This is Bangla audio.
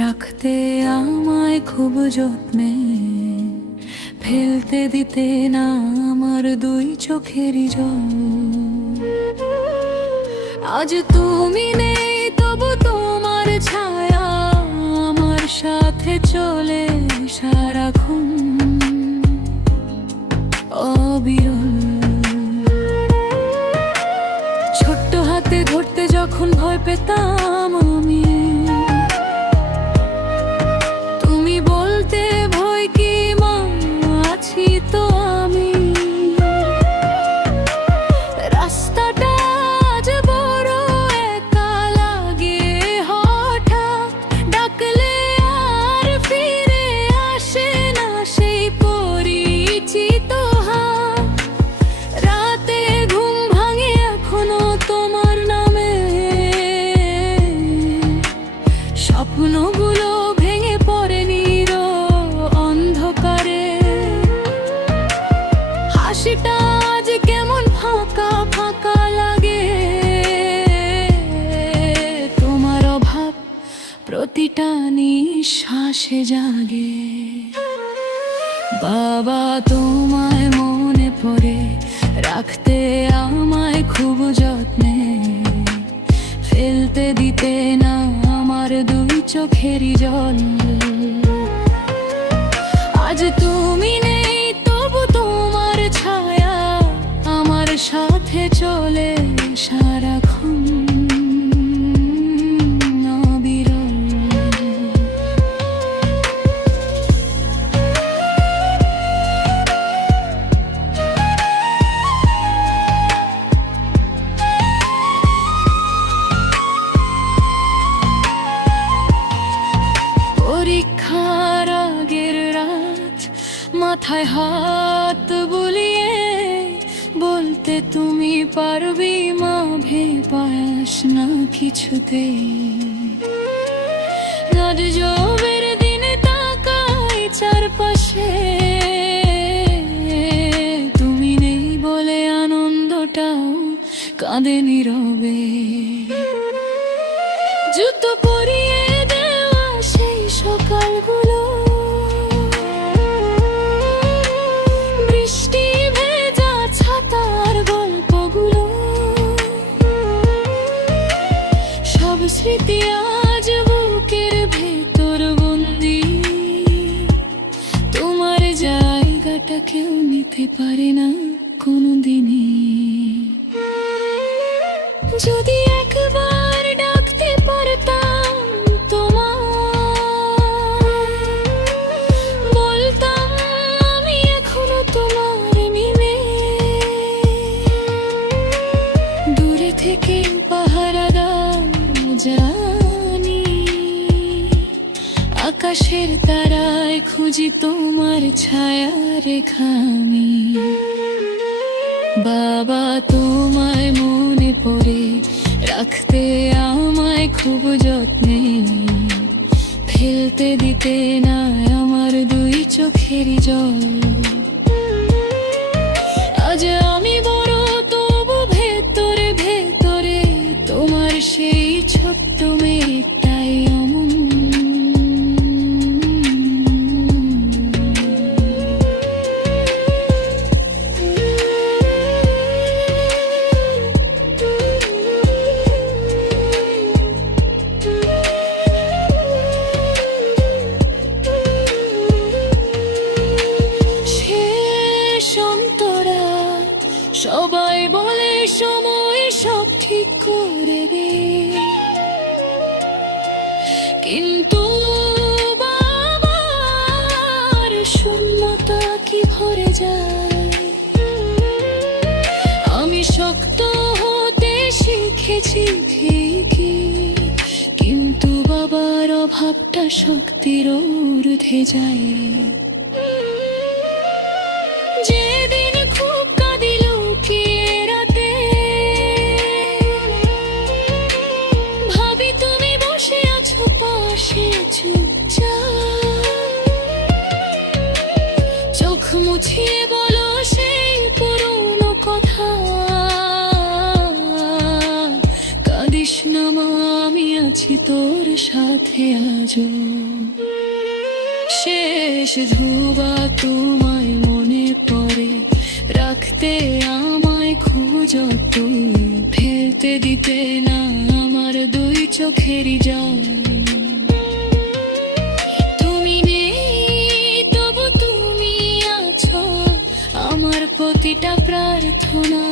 রাখতে আমায় খুব যত্নে, ফেলতে দিতে না আমার দুই চোখেরই জল। আজ তুমি নেই তবু তোমার ছায়া আমার সাথে চলে সারাক্ষণ অবিরল। ছোট্ট হাতে ধরতে যখন ভয় পেতাম আমি, তুমি বলতে ভয় কি মা আছি তো আমি। রাস্তাটা আজ বড় একা লাগে, হঠাৎ ডাকলে আর ফিরে আসে না সেই পরিচিত হাত। রাতে ঘুম ভাঙে এখনো তোমার নামে, স্বপ্নগুলো ভেঙে পড়ে নীর অন্ধকারে। হাসিটা আজ কেমন ফাঁকা ফাঁকা লাগে, তোমার অভাব প্রতিটা নিঃশ্বাসে জাগে। বাবা তোমায় মনে পড়ে, রাখতে আমায় খুব যত্নে, ফেলতে দিতে না আমার দুই চোখেরই জল। আজ তুমি নেই তবু তোমার ছায়া আমার সাথে চলে সারাক্ষণ অবিরল। পরীক্ষার আগের রাত মাথায় হাত বুলিয়ে বলতে তুমি পারবি মা, ভেবাস না কিছুতে। জবের দিনে তাকাই চারপাশে, তুমি নেই বলে আনন্দটাও কাঁদে নীরবে। জুতো পরিয়ে দেওয়া সেই সকালগুলো, বৃষ্টি ভেজা ছাতার গল্পগুলো, সব স্মৃতি আজ বুকের ভেতর বন্দি। তোমার জায়গাটা কেউ নিতে পারে না কোনোদিনই। যদি একবার ডাকতে পারতাম তোমায়, বলতাম আমি এখনো তোমার মিমে। দূরে থেকে পাহারা দাও জানি, আকাশের তারায় খুঁজি তোমার ছায়া রেখা আমি। বাবা তোমায় মনে পড়ে, রাখতে আমায় খুব যত্নে, ফেলতে দিতে না আমার দুই চোখেরই জল। আজ আমি বড় তবু ভেতরে ভেতরে তোমার সেই ছোট্ট মেয়েটাই অমন। সবাই বলে সময় সব ঠিক করে দে, কিন্তু বাবার শূন্যতা কি ভরে যায়। আমি শক্ত হতে শিখেছি ঠিকই, কিন্তু বাবার অভাবটা শক্তির ঊর্ধ্বে যায়। যেদিন খুব কাঁদিল কি রাতে, ভাবি তুমি বসে আছো পাশে চুপচাপ, চোখ মুছিয়ে বলো সেই পুরনো কথা। কাঁদিস না মা, আমি আছি তোর সাথে আজও। শেষ ধুবা তোমায় মনে পড়ে, রাখতে আমায় খোঁজো তুই, ফেলতে দিতে না আমার দুই চোখেরই জল। তুমি নেই তবু তুমি আছো, আমার প্রতিটা প্রার্থনা